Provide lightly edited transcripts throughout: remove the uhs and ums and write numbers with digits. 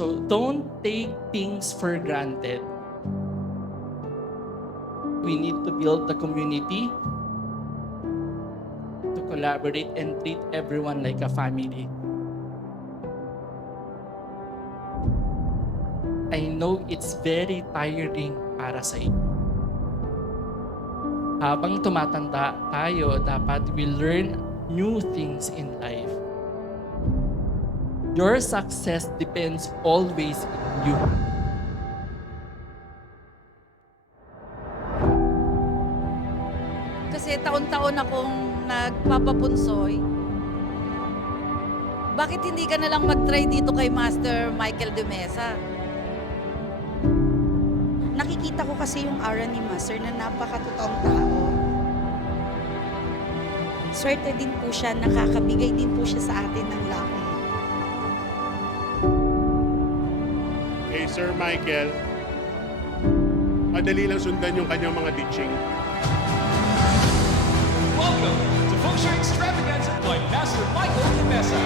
So don't take things for granted. We need to build the community, to collaborate and treat everyone like a family. I know it's very tiring para sa inyo. Habang tumatanda tayo, dapat we learn new things in life. Your success depends always in you. Kasi taon-taon akong nagpapapunsoy. Bakit hindi ka na lang mag-try dito kay Master Michael de Mesa? Nakikita ko kasi yung aura ni Master na napakatotoong tao. Swerte din po siya, nakakabigay din po siya sa atin ng lakas. Kay Sir Michael, madali lang sundan yung kanyang mga teaching. Welcome to Feng Shui Extravaganza by Master Michael de Mesa.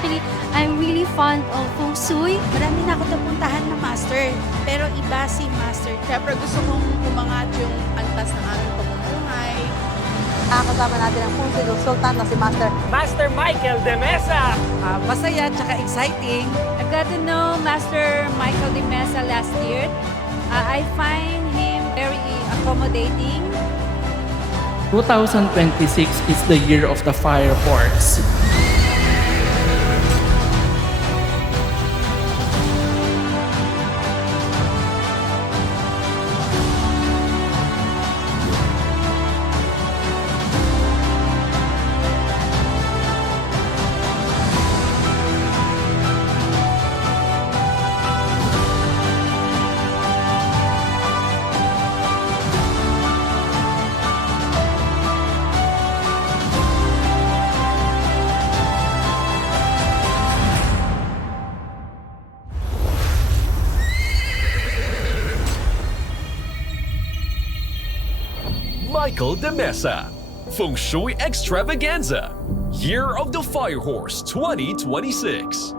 Actually, I'm really fond of Feng Shui. Marami na ako napuntahan na Master, pero iba si Master. Siyempre gusto kong umangat yung antas ng aming pamumuhay. Kasama natin ang Feng Shui Sultan na si Master Michael de Mesa. Masaya tsaka exciting. I got to know Master Michael de Mesa last year. I find him very accommodating. 2026 is the year of the fire horse. Michael de Mesa, Feng Shui Extravaganza, Year of the Fire Horse 2026.